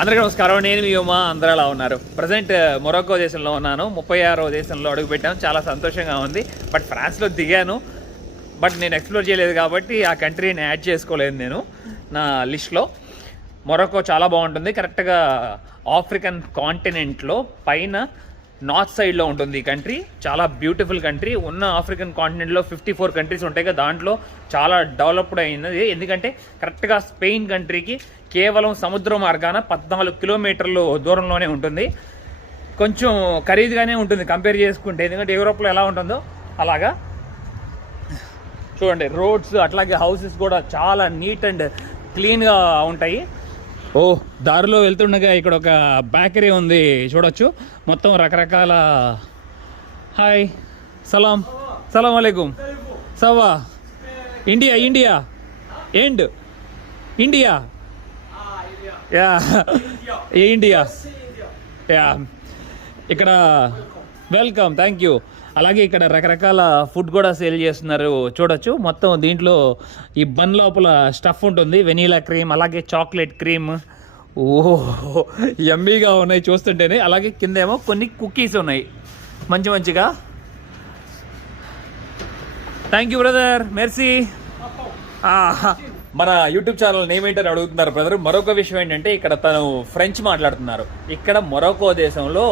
అందరికీ నమస్కారం. నేను మీ ఉమా. అందరూ ఎలా ఉన్నారు? ప్రజెంట్ మొరాకో దేశంలో ఉన్నాను. 36వ దేశంలో అడుగుపెట్టాను. చాలా సంతోషంగా ఉంది. బట్ ఫ్రాన్స్లో దిగాను, బట్ నేను ఎక్స్ప్లోర్ చేయలేదు కాబట్టి ఆ కంట్రీని యాడ్ చేసుకోలేదు నేను నా లిస్ట్లో. మొరాకో చాలా బాగుంటుంది. కరెక్ట్గా ఆఫ్రికన్ కాంటినెంట్లో పైన నార్త్ సైడ్లో ఉంటుంది ఈ కంట్రీ. చాలా బ్యూటిఫుల్ కంట్రీ. ఉన్న ఆఫ్రికన్ కాంటినెంట్లో 54 కంట్రీస్ ఉంటాయి కదా, దాంట్లో చాలా డెవలప్డ్ అయినది. ఎందుకంటే కరెక్ట్గా స్పెయిన్ కంట్రీకి కేవలం సముద్ర మార్గాన 14 కిలోమీటర్లు దూరంలోనే ఉంటుంది. కొంచెం ఖరీదుగానే ఉంటుంది కంపేర్ చేసుకుంటే, ఎందుకంటే యూరోప్లో ఎలా ఉంటుందో అలాగా. చూడండి, రోడ్స్ అట్లాగే హౌసెస్ కూడా చాలా నీట్ అండ్ క్లీన్గా ఉంటాయి. దారిలో వెళ్తుండగా ఇక్కడ ఒక బేకరీ ఉంది, చూడొచ్చు. మొత్తం రకరకాల హాయ్ సలాం సలాం అలైకుం సవా India India end India yeah India yeah. ఇక్కడ వెల్కమ్, థ్యాంక్ యూ. అలాగే ఇక్కడ రకరకాల ఫుడ్ కూడా సేల్ చేస్తున్నారు, చూడొచ్చు. మొత్తం దీంట్లో ఈ బన్ లోపల స్టఫ్ ఉంటుంది, వెనీలా క్రీమ్ అలాగే చాక్లెట్ క్రీమ్. యమ్మీగా ఉన్నాయి చూస్తుంటేనే. అలాగే కిందేమో కొన్ని కుకీస్ ఉన్నాయి మంచిగా. Thank you brother, mercy. మన యూట్యూబ్ ఛానల్ నేమ్ ఏంటని అడుగుతున్నారు బ్రదర్. మరొక విషయం ఏంటంటే ఇక్కడ తను ఫ్రెంచ్ మాట్లాడుతున్నారు. ఇక్కడ మొరాకో దేశంలో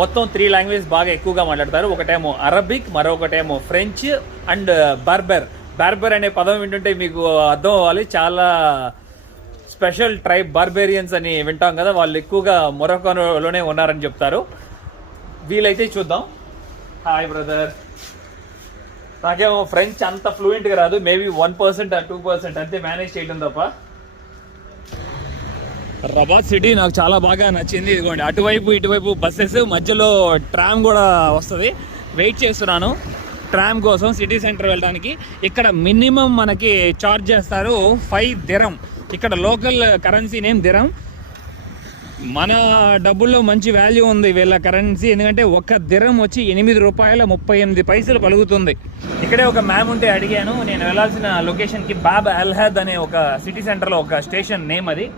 మొత్తం 3 లాంగ్వేజ్ బాగా ఎక్కువగా మాట్లాడతారు. ఒకటేమో అరబిక్, మరొకటేమో ఫ్రెంచ్ అండ్ బర్బర్. బర్బర్ అనే పదం వింటుంటే మీకు అర్థం అవ్వాలి, చాలా స్పెషల్ ట్రైబ్ బార్బేరియన్స్ అని వింటాం కదా, వాళ్ళు ఎక్కువగా మొరాకోలోనే ఉన్నారని చెప్తారు. వీలైతే చూద్దాం. Hi brother. నాకేమో ఫ్రెంచ్ అంత ఫ్లూయెంట్గా రాదు, మేబీ 1% or 2% అంతే మేనేజ్ చేయడం తప్ప. రబాత్ సిటీ నాకు చాలా బాగా నచ్చింది. ఇదిగోండి, అటువైపు ఇటువైపు బస్సెస్, మధ్యలో ట్రామ్ కూడా వస్తుంది. వెయిట్ చేస్తున్నాను ట్రామ్ కోసం సిటీ సెంటర్ వెళ్ళడానికి. ఇక్కడ మినిమం మనకి చార్జ్ చేస్తారు 5 దిరం. ఇక్కడ లోకల్ కరెన్సీ నేమ్ దిరం. మన డబ్బుల్లో మంచి వాల్యూ ఉంది వీళ్ళ కరెన్సీ, ఎందుకంటే ఒక దిరం వచ్చి 8 రూపాయల 38 పైసలు పలుకుతుంది. ఇక్కడే ఒక మ్యామ్ ఉంటే అడిగాను, నేను వెళ్ళాల్సిన లొకేషన్కి బాబ్ అల్హాద్ అనే ఒక సిటీ సెంటర్లో ఒక స్టేషన్ నేమ్ అది.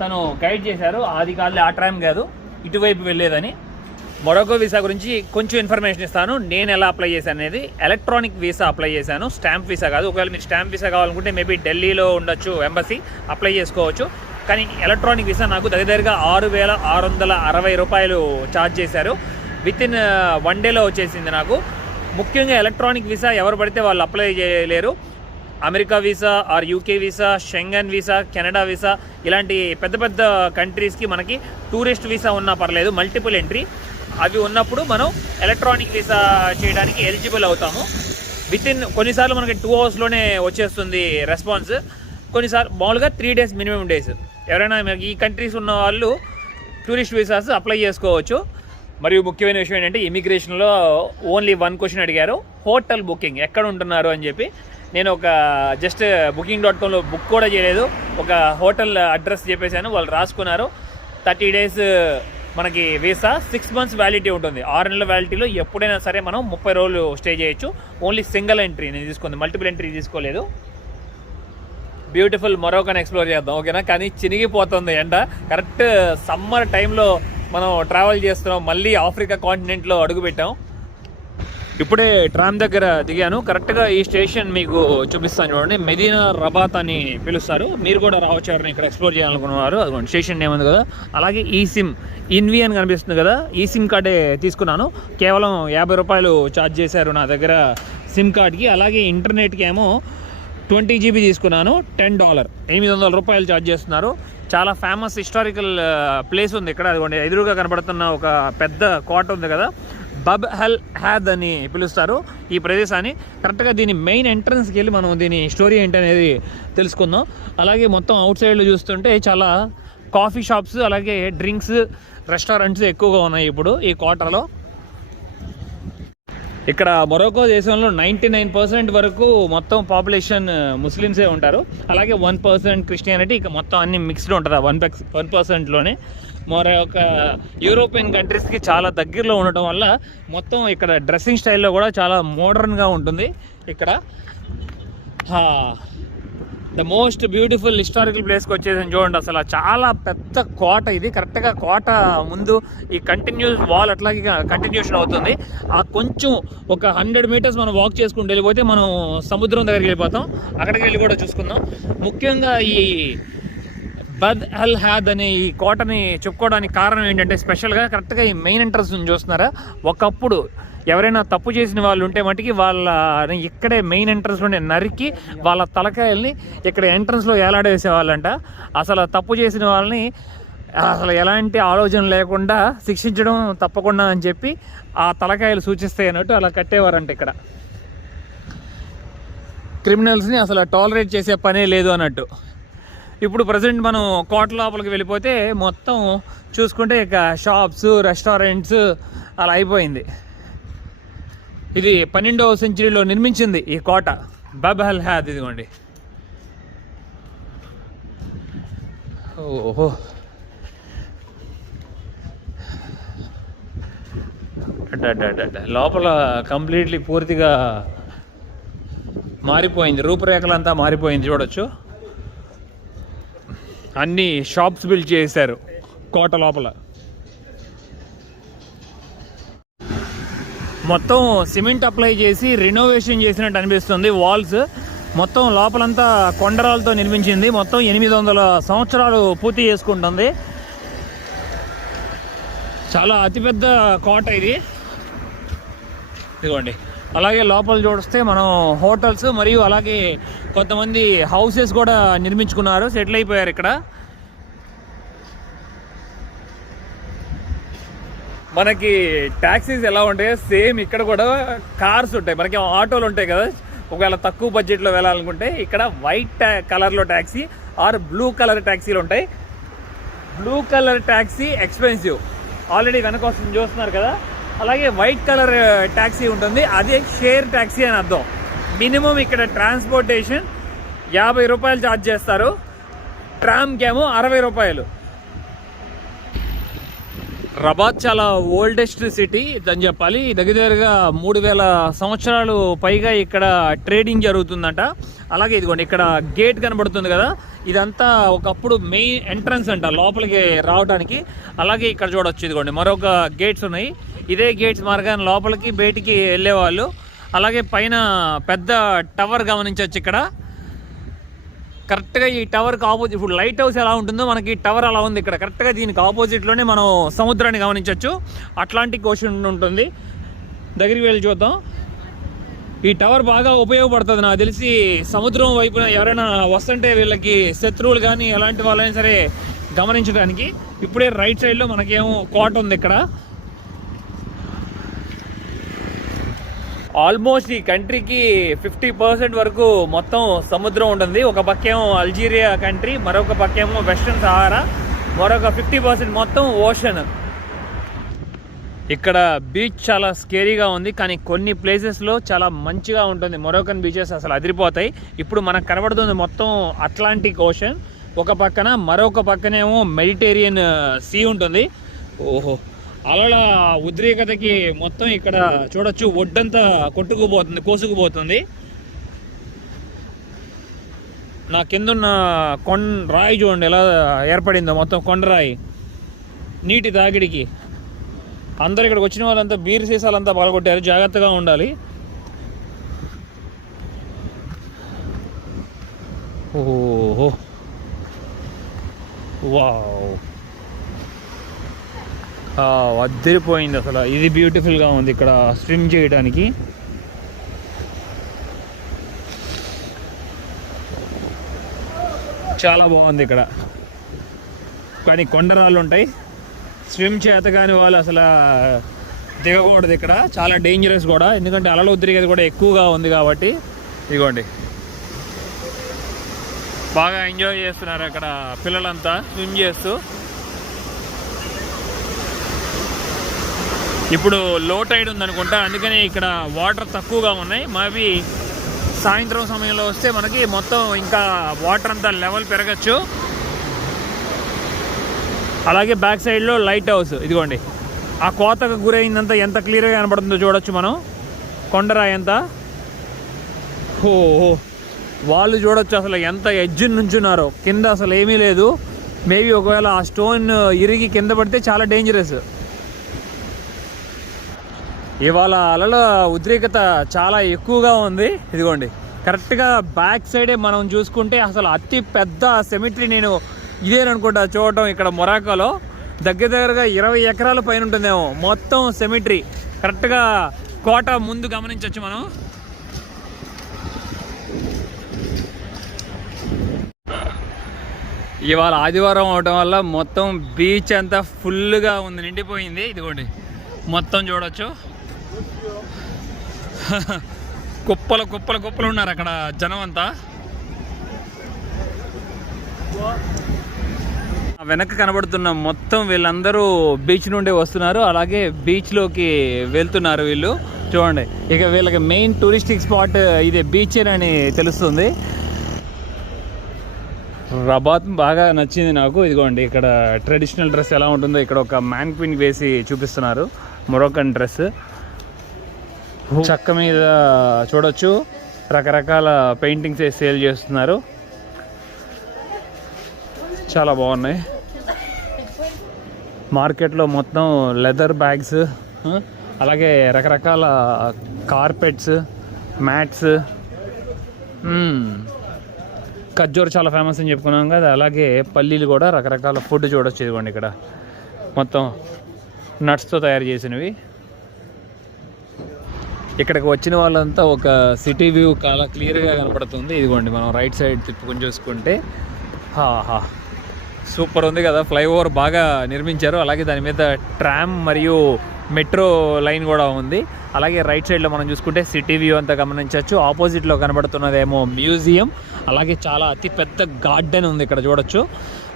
తను గైడ్ చేశారు. అది కాదు, ఆ ట్రైమ్ కాదు, ఇటువైపు వెళ్ళేదని. మొరాకో వీసా గురించి కొంచెం ఇన్ఫర్మేషన్ ఇస్తాను. నేను ఎలా అప్లై చేశాను అనేది. ఎలక్ట్రానిక్ వీసా అప్లై చేశాను, స్టాంప్ వీసా కాదు. ఒకవేళ మీరు స్టాంప్ వీసా కావాలనుకుంటే మేబీ ఢిల్లీలో ఉండొచ్చు ఎంబసీ, అప్లై చేసుకోవచ్చు. కానీ ఎలక్ట్రానిక్ వీసా నాకు దగ్గరగా 6,660 రూపాయలు ఛార్జ్ చేశారు. వితిన్ 1 డేలో వచ్చేసింది నాకు. ముఖ్యంగా ఎలక్ట్రానిక్ వీసా ఎవరు పడితే వాళ్ళు అప్లై చేయలేరు. America visa or UK visa, Schengen visa, Canada visa, ఇలాంటి పెద్ద పెద్ద కంట్రీస్కి మనకి టూరిస్ట్ వీసా ఉన్నా పర్లేదు, మల్టిపుల్ ఎంట్రీ అవి ఉన్నప్పుడు మనం ఎలక్ట్రానిక్ వీసా చేయడానికి ఎలిజిబుల్ అవుతాము. వితిన్ కొన్నిసార్లు మనకి 2 అవర్స్లోనే వచ్చేస్తుంది రెస్పాన్స్. కొన్నిసార్లు మామూలుగా 3 డేస్ మినిమం డేస్. ఎవరైనా ఈ కంట్రీస్ ఉన్న వాళ్ళు టూరిస్ట్ వీసాస్ అప్లై చేసుకోవచ్చు. మరియు ముఖ్యమైన విషయం ఏంటంటే ఇమిగ్రేషన్లో ఓన్లీ 1 క్వశ్చన్ అడిగారు, హోటల్ బుకింగ్ ఎక్కడ ఉంటున్నారు అని చెప్పి. నేను ఒక జస్ట్ booking.comలో బుక్ కూడా చేయలేదు, ఒక హోటల్ అడ్రస్ చెప్పేశాను, వాళ్ళు రాసుకున్నారు. 30 డేస్ మనకి వీసా, 6 మంత్స్ వ్యాలిడిటీ ఉంటుంది. 6 నెలల వ్యాలిడిటీలో ఎప్పుడైనా సరే మనం 30 రోజులు స్టే చేయొచ్చు. ఓన్లీ సింగిల్ ఎంట్రీ నేను తీసుకుంది, మల్టిపుల్ ఎంట్రీ తీసుకోలేదు. బ్యూటిఫుల్ మొరాకోని ఎక్స్ప్లోర్ చేద్దాం, ఓకేనా? కానీ చినిగిపోతుంది ఎండ. కరెక్ట్ సమ్మర్ టైంలో మనం ట్రావెల్ చేస్తున్నాం. మళ్ళీ ఆఫ్రికా కాంటినెంట్లో అడుగుపెట్టాం. ఇప్పుడే ట్రామ్ దగ్గర దిగాను. కరెక్ట్గా ఈ స్టేషన్ మీకు చూపిస్తాను, చూడండి. మెదీనా రబాత్ అని పిలుస్తారు. మీరు కూడా రావచ్చు ఎవరైనా ఇక్కడ ఎక్స్ప్లోర్ చేయాలనుకున్నారు. అదిగోండి స్టేషన్ నేమ్ ఉంది కదా. అలాగే ఈ సిమ్ ఇన్వి అని కనిపిస్తుంది కదా, ఈ సిమ్ కార్డే తీసుకున్నాను. కేవలం 50 రూపాయలు ఛార్జ్ చేశారు నా దగ్గర సిమ్ కార్డ్కి. అలాగే ఇంటర్నెట్కి ఏమో 20 GB తీసుకున్నాను, $10, 800 రూపాయలు ఛార్జ్ చేస్తున్నారు. చాలా ఫేమస్ హిస్టారికల్ ప్లేస్ ఉంది ఇక్కడ. అదిగోండి ఎదురుగా కనబడుతున్న ఒక పెద్ద కోట ఉంది కదా, బాబ్ అల్ హాద్ అని పిలుస్తారు ఈ ప్రదేశాన్ని. కరెక్ట్గా దీని మెయిన్ ఎంట్రన్స్కి వెళ్ళి మనం దీని స్టోరీ ఏంటనేది తెలుసుకుందాం. అలాగే మొత్తం అవుట్ సైడ్లో చూస్తుంటే చాలా కాఫీ షాప్స్, అలాగే డ్రింక్స్, రెస్టారెంట్స్ ఎక్కువగా ఉన్నాయి ఇప్పుడు ఈ కోటలో. ఇక్కడ మొరాకో దేశంలో 99% వరకు మొత్తం పాపులేషన్ ముస్లిమ్సే ఉంటారు. అలాగే 1% క్రిస్టియానిటీ. ఇక మొత్తం అన్ని మిక్స్డ్ ఉంటుంది 1%లోనే. మరొక యూరోపియన్ కంట్రీస్కి చాలా దగ్గరలో ఉండటం వల్ల మొత్తం ఇక్కడ డ్రెస్సింగ్ స్టైల్లో కూడా చాలా మోడర్న్గా ఉంటుంది ఇక్కడ. ద మోస్ట్ బ్యూటిఫుల్ హిస్టారికల్ ప్లేస్కి వచ్చేసి చూడండి. అసలు చాలా పెద్ద కోట ఇది. కరెక్ట్గా కోట ముందు ఈ కంటిన్యూస్ వాల్ అట్లాగే కంటిన్యూషన్ అవుతుంది. ఆ కొంచెం ఒక 100 మీటర్స్ మనం వాక్ చేసుకుంటూ వెళ్ళిపోతే మనం సముద్రం దగ్గరికి వెళ్ళిపోతాం. అక్కడికి వెళ్ళి కూడా చూసుకుందాం. ముఖ్యంగా ఈ బద్ అల్ హాద్ అనే ఈ కోటని చెప్పుకోవడానికి కారణం ఏంటంటే స్పెషల్గా కరెక్ట్గా ఈ మెయిన్ ఎంట్రన్స్ చూస్తున్నారా, ఒకప్పుడు ఎవరైనా తప్పు చేసిన వాళ్ళు ఉంటే మటుకి వాళ్ళని ఇక్కడే మెయిన్ ఎంట్రన్స్లోనే నరికి వాళ్ళ తలకాయల్ని ఇక్కడ ఎంట్రన్స్లో ఏలాడేసేవాళ్ళంట. అసలు తప్పు చేసిన వాళ్ళని అసలు ఎలాంటి ఆలోచన లేకుండా శిక్షించడం తప్పకుండా అని చెప్పి ఆ తలకాయలు సూచిస్తాయి అన్నట్టు అలా కట్టేవారంట. ఇక్కడ క్రిమినల్స్ని అసలు టాలరేట్ చేసే పనే లేదు అన్నట్టు. ఇప్పుడు ప్రజెంట్ మనం కోట లోపలికి వెళ్ళిపోతే మొత్తం చూసుకుంటే ఇక షాప్స్, రెస్టారెంట్స్ అలా అయిపోయింది. ఇది 12వ సెంచరీలో నిర్మించింది ఈ కోట బబ్ అల్ హాద్. ఇదిగోండి. ఓహో, లోపల కంప్లీట్లీ పూర్తిగా మారిపోయింది, రూపురేఖలంతా మారిపోయింది. చూడొచ్చు, అన్ని షాప్స్ బిల్డ్ చేశారు కోట లోపల. మొత్తం సిమెంట్ అప్లై చేసి రినోవేషన్ చేసినట్టు అనిపిస్తుంది. వాల్స్ మొత్తం లోపలంతా కొండరాలతో నిర్మించింది. మొత్తం 800 సంవత్సరాలు పూర్తి చేసుకుంటుంది. చాలా అతిపెద్ద కోట ఇది. ఇదిగోండి. అలాగే లోపల చూస్తే మనం హోటల్స్ మరియు అలాగే కొంతమంది హౌసెస్ కూడా నిర్మించుకున్నారు, సెటిల్ అయిపోయారు ఇక్కడ. మనకి ట్యాక్సీస్ ఎలా ఉంటాయో సేమ్ ఇక్కడ కూడా కార్స్ ఉంటాయి. మనకి ఆటోలు ఉంటాయి కదా, ఒకవేళ తక్కువ బడ్జెట్లో వెళ్ళాలనుకుంటే ఇక్కడ వైట్ కలర్లో ట్యాక్సీ ఆర్ బ్లూ కలర్ ట్యాక్సీలు ఉంటాయి. Blue colour taxi expensive, already వెనక వస్తుంది చూస్తున్నారు కదా. అలాగే వైట్ కలర్ ట్యాక్సీ ఉంటుంది, అదే షేర్ ట్యాక్సీ అని అర్థం. మినిమం ఇక్కడ ట్రాన్స్పోర్టేషన్ 50 రూపాయలు ఛార్జ్ చేస్తారు, ట్రామ్కేమో 60 రూపాయలు. రబాత్ చాలా ఓల్డెస్ట్ సిటీ అని చెప్పాలి. దగ్గరగా 3000 సంవత్సరాలు పైగా ఇక్కడ ట్రేడింగ్ జరుగుతుందంట. అలాగే ఇదిగోండి, ఇక్కడ గేట్ కనబడుతుంది కదా, ఇదంతా ఒకప్పుడు మెయిన్ ఎంట్రన్స్ అంట లోపలికి రావడానికి. అలాగే ఇక్కడ చూడొచ్చు, ఇదిగోండి మరొక గేట్స్ ఉన్నాయి. ఇదే గేట్స్ మార్గాన్ని లోపలికి బయటికి వెళ్ళేవాళ్ళు. అలాగే పైన పెద్ద టవర్ గమనించవచ్చు ఇక్కడ. కరెక్ట్గా ఈ టవర్కి ఆపోజిట్, ఇప్పుడు లైట్ హౌస్ ఎలా ఉంటుందో మనకి టవర్ అలా ఉంది ఇక్కడ. కరెక్ట్గా దీనికి ఆపోజిట్లోనే మనం సముద్రాన్ని గమనించవచ్చు. అట్లాంటిక్ ఓషన్ ఉంటుంది. దగ్గరికి వెళ్ళి చూద్దాం. ఈ టవర్ బాగా ఉపయోగపడుతుంది నాకు తెలిసి. సముద్రం వైపున ఎవరైనా వస్తుంటే వీళ్ళకి శత్రువులు కానీ ఎలాంటి వాళ్ళైనా సరే గమనించడానికి. ఇప్పుడే రైట్ సైడ్లో మనకేమో కోట ఉంది ఇక్కడ. ఆల్మోస్ట్ ఈ కంట్రీకి 50% వరకు మొత్తం సముద్రం ఉంటుంది. ఒక పక్కేమో అల్జీరియా కంట్రీ, మరొక పక్కేమో వెస్ట్రన్ సహారా, మరొక 50% మొత్తం ఓషన్. ఇక్కడ బీచ్ చాలా స్కేరీగా ఉంది, కానీ కొన్ని ప్లేసెస్లో చాలా మంచిగా ఉంటుంది. మొరోకన్ బీచెస్ అసలు అదిరిపోతాయి. ఇప్పుడు మనకు కనబడుతుంది మొత్తం అట్లాంటిక్ ఓషన్ ఒక పక్కన, మరొక పక్కనేమో మెడిటేరియన్ సీ ఉంటుంది. ఓహో, అలల ఉద్రేకతకి మొత్తం ఇక్కడ చూడొచ్చు, ఒడ్డంతా కొట్టుకుపోతుంది, కోసుకుపోతుంది. నా కిందున్న రాయి చూడండి ఎలా ఏర్పడిందో, మొత్తం కొండరాయి. నీటి తాగిడికి అందరు ఇక్కడికి వచ్చిన వాళ్ళంతా బీర్ సీసాలంతా పాల్గొట్టారు, జాగ్రత్తగా ఉండాలి. ఓహో, వావ్, అద్దరిపోయింది అసలు. ఇది బ్యూటిఫుల్గా ఉంది ఇక్కడ స్విమ్ చేయడానికి. చాలా బాగుంది ఇక్కడ, కానీ కొండరాళ్ళు ఉంటాయి. స్విమ్ చేత కాని వాళ్ళు అసలు దిగకూడదు ఇక్కడ, చాలా డేంజరస్ కూడా. ఎందుకంటే అలల ఉద్రిగేది కూడా ఎక్కువగా ఉంది కాబట్టి. ఇదిగోండి, బాగా ఎంజాయ్ చేస్తున్నారు అక్కడ పిల్లలంతా స్విమ్ చేస్తూ. ఇప్పుడు లో టైడ్ ఉందనుకుంటా, అందుకని ఇక్కడ వాటర్ తక్కువగా ఉన్నాయి. మేబీ సాయంత్రం సమయంలో వస్తే మనకి మొత్తం ఇంకా వాటర్ అంతా లెవెల్ పెరగచ్చు. అలాగే బ్యాక్ సైడ్లో లైట్ హౌస్. ఇదిగోండి, ఆ కోతకు గురైందంతా ఎంత క్లియర్గా కనబడుతుందో చూడొచ్చు మనం. కొండరాయి అంతా. ఓ, వాళ్ళు చూడొచ్చు అసలు ఎంత ఎడ్జ్ నుంచున్నారో. కింద అసలు ఏమీ లేదు. మేబీ ఒకవేళ ఆ స్టోన్ ఇరిగి కింద పడితే చాలా డేంజరస్. ఇవాళ అలల ఉద్రిక్తత చాలా ఎక్కువగా ఉంది. ఇదిగోండి కరెక్ట్గా బ్యాక్ సైడే మనం చూసుకుంటే అసలు అతి పెద్ద సెమిట్రీ నేను ఇదేననుకుంటా చూడటం. ఇక్కడ మొరాకోలో దగ్గరగా 20 ఎకరాల పైన ఉంటుందేమో మొత్తం సెమిట్రీ. కరెక్ట్గా కోట ముందు గమనించవచ్చు మనం. ఇవాళ ఆదివారం అవడం వల్ల మొత్తం బీచ్ అంతా ఫుల్గా ఉంది, నిండిపోయింది. ఇదిగోండి మొత్తం చూడవచ్చు. కుప్పలు కుప్పలు కుప్పలు ఉన్నారు అక్కడ జనం అంతా. వెనక్కి కనబడుతున్న మొత్తం వీళ్ళందరూ బీచ్ నుండి వస్తున్నారు, అలాగే బీచ్లోకి వెళ్తున్నారు వీళ్ళు. చూడండి ఇక వీళ్ళకి మెయిన్ టూరిస్టిక్ స్పాట్ ఇదే బీచ్ అని తెలుస్తుంది. రబాత్ బాగా నచ్చింది నాకు. ఇదిగోండి ఇక్కడ ట్రెడిషనల్ డ్రెస్ ఎలా ఉంటుందో ఇక్కడ ఒక మ్యాన్క్విన్ వేసి చూపిస్తున్నారు. మొరోకన్ డ్రెస్ చెక్క మీద చూడొచ్చు. రకరకాల పెయింటింగ్స్ వేసి సేల్ చేస్తున్నారు, చాలా బాగున్నాయి. మార్కెట్లో మొత్తం లెదర్ బ్యాగ్స్, అలాగే రకరకాల కార్పెట్స్, మ్యాట్స్, ఖర్జూర్ చాలా ఫేమస్ అని చెప్పుకున్నాం కదా, అలాగే పల్లీలు కూడా రకరకాల ఫుడ్ చూడొచ్చు. ఇదిగోండి ఇక్కడ మొత్తం నట్స్తో తయారు చేసినవి. ఇక్కడికి వచ్చిన వాళ్ళంతా ఒక సిటీ వ్యూ చాలా క్లియర్గా కనపడుతుంది. ఇదిగోండి మనం రైట్ సైడ్ తిప్పుకొని చూసుకుంటే సూపర్ ఉంది కదా. ఫ్లైఓవర్ బాగా నిర్మించారు, అలాగే దాని మీద ట్రామ్ మరియు మెట్రో లైన్ కూడా ఉంది. అలాగే రైట్ సైడ్లో మనం చూసుకుంటే సిటీ వ్యూ అంతా గమనించవచ్చు. ఆపోజిట్లో కనబడుతున్నదేమో మ్యూజియం, అలాగే చాలా అతిపెద్ద గార్డెన్ ఉంది ఇక్కడ చూడొచ్చు.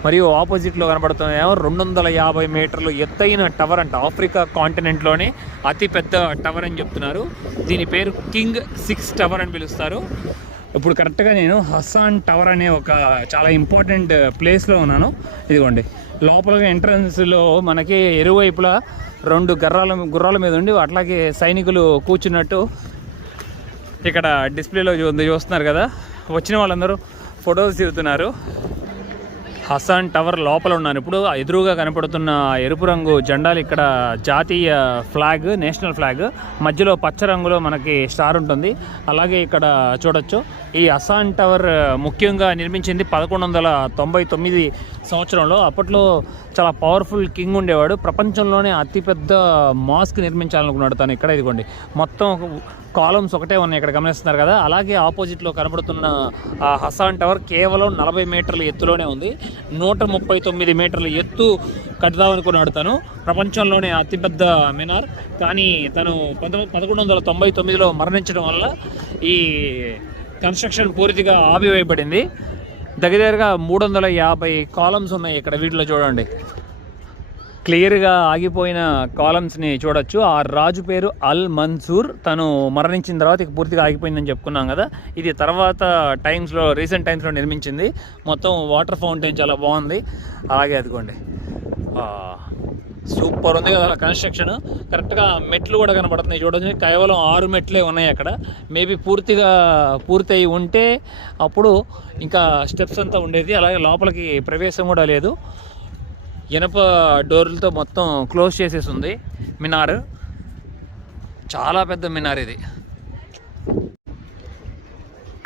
మరియు ఆపోజిట్లో కనబడుతున్నదేమో 250 మీటర్లు ఎత్తైన టవర్ అంట. ఆఫ్రికా కాంటినెంట్లోనే అతిపెద్ద టవర్ అని చెప్తున్నారు. దీని పేరు కింగ్ 6 టవర్ అని పిలుస్తారు. ఇప్పుడు కరెక్ట్గా నేను హసాన్ టవర్ అనే ఒక చాలా ఇంపార్టెంట్ ప్లేస్లో ఉన్నాను. ఇదిగోండి లోపల ఎంట్రన్స్లో మనకి ఇరువైపులా 2 గుర్రాల మీద ఉండి అట్లాగే సైనికులు కూర్చున్నట్టు ఇక్కడ డిస్ప్లేలో చూస్తున్నారు కదా. వచ్చిన వాళ్ళందరూ ఫొటోస్ దిగుతున్నారు. హసాన్ టవర్ లోపల ఉన్నాను ఇప్పుడు. ఎదురుగా కనపడుతున్న ఎరుపు రంగు జెండాలు ఇక్కడ జాతీయ ఫ్లాగ్, నేషనల్ ఫ్లాగ్. మధ్యలో పచ్చ రంగులో మనకి స్టార్ ఉంటుంది. అలాగే ఇక్కడ చూడొచ్చు ఈ హసాన్ టవర్ ముఖ్యంగా నిర్మించింది 1199 సంవత్సరంలో. అప్పట్లో చాలా పవర్ఫుల్ కింగ్ ఉండేవాడు. ప్రపంచంలోనే అతిపెద్ద మాస్క్ నిర్మించాలనుకున్నాడు తను. ఇక్కడ ఇదిగోండి మొత్తం కాలమ్స్ ఒకటే ఉన్నాయి ఇక్కడ గమనిస్తున్నారు కదా. అలాగే ఆపోజిట్లో కనబడుతున్న ఆ హసాన్ టవర్ కేవలం 40 మీటర్ల ఎత్తులోనే ఉంది. 139 మీటర్ల ఎత్తు కడదామనుకున్నాడు తను. ప్రపంచంలోనే అతిపెద్ద మినార్. కానీ తను 1199లో మరణించడం వల్ల ఈ కన్స్ట్రక్షన్ పూర్తిగా ఆపివేయబడింది. దగ్గరగా 350 కాలమ్స్ ఉన్నాయి ఇక్కడ. వీటిలో చూడండి క్లియర్గా ఆగిపోయిన కాలమ్స్ని చూడొచ్చు. ఆ రాజు పేరు అల్ మన్సూర్. తను మరణించిన తర్వాత ఇక పూర్తిగా ఆగిపోయిందని చెప్పుకున్నాం కదా. ఇది తర్వాత రీసెంట్ టైమ్స్లో నిర్మించింది. మొత్తం వాటర్ ఫౌంటైన్ చాలా బాగుంది. అలాగే అదిగోండి సూపర్ ఉంది కదా కన్స్ట్రక్షన్. కరెక్ట్గా మెట్లు కూడా కనపడుతున్నాయి చూడండి. కేవలం 6 మెట్లే ఉన్నాయి అక్కడ. మేబీ పూర్తయి ఉంటే అప్పుడు ఇంకా స్టెప్స్ అంతా ఉండేది. అలాగే లోపలికి ప్రవేశం కూడా లేదు. ఇనప డోర్లతో మొత్తం క్లోజ్ చేసేసి ఉంది మినార్. చాలా పెద్ద మినార్ ఇది.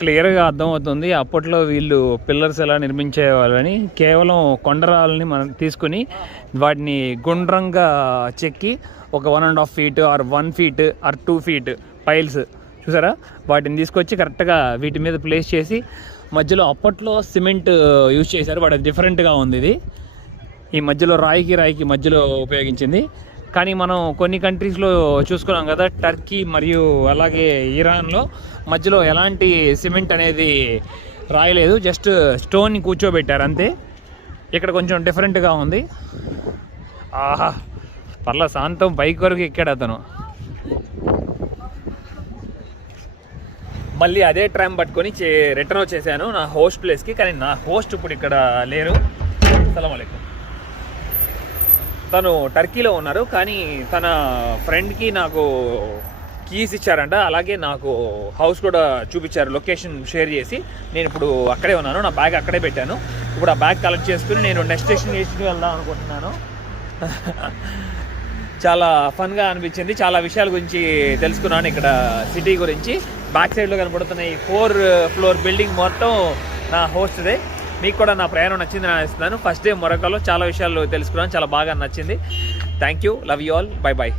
క్లియర్గా అర్థమవుతుంది అప్పట్లో వీళ్ళు పిల్లర్స్ ఎలా నిర్మించేవాళ్ళని. కేవలం కొండరాలని మనం తీసుకుని వాటిని గుండ్రంగా చెక్కి ఒక 1.5 feet or 1 feet or 2 feet piles చూసారా, వాటిని తీసుకొచ్చి కరెక్ట్గా వీటి మీద ప్లేస్ చేసి మధ్యలో అప్పట్లో సిమెంట్ యూజ్ చేశారు. బట్ అది డిఫరెంట్గా ఉంది. ఇది ఈ మధ్యలో రాయికి మధ్యలో ఉపయోగించింది. కానీ మనం కొన్ని కంట్రీస్లో చూసుకున్నాం కదా, టర్కీ మరియు అలాగే ఇరాన్లో మధ్యలో ఎలాంటి సిమెంట్ అనేది రాయలేదు, జస్ట్ స్టోన్ని కూర్చోబెట్టారు అంతే. ఇక్కడ కొంచెం డిఫరెంట్గా ఉంది. ఆహా పర్లా శాంతం బైక్ వరకు ఎక్కాడు అతను. మళ్ళీ అదే ట్రామ్ పట్టుకొని రిటర్న్ వచ్చేసాను నా హోస్ట్ ప్లేస్కి. కానీ నా హోస్ట్ ఇప్పుడు ఇక్కడ లేరు. అస్సలాము అలైకుం. తను టర్కీలో ఉన్నారు. కానీ తన ఫ్రెండ్కి నాకు కీస్ ఇచ్చారంట. అలాగే నాకు హౌస్ కూడా చూపించారు, లొకేషన్ షేర్ చేసి. నేను ఇప్పుడు అక్కడే ఉన్నాను, నా బ్యాగ్ అక్కడే పెట్టాను. ఇప్పుడు ఆ బ్యాగ్ కలెక్ట్ చేసుకుని నేను నెక్స్ట్ డెస్టినేషన్కి వెళ్దాం అనుకుంటున్నాను. చాలా ఫన్గా అనిపించింది, చాలా విషయాల గురించి తెలుసుకున్నాను ఇక్కడ సిటీ గురించి. బ్యాక్ సైడ్లో కనపడుతున్న ఈ 4th ఫ్లోర్ బిల్డింగ్ మొత్తం నా హోస్ట్దే. మీకు కూడా నా ప్రయాణం నచ్చిందని అనిస్తున్నాను. ఫస్ట్ డే మొరక్కోలో చాలా విషయాలు తెలుసుకున్నాను, చాలా బాగా నచ్చింది. Thank you, love you all, bye bye.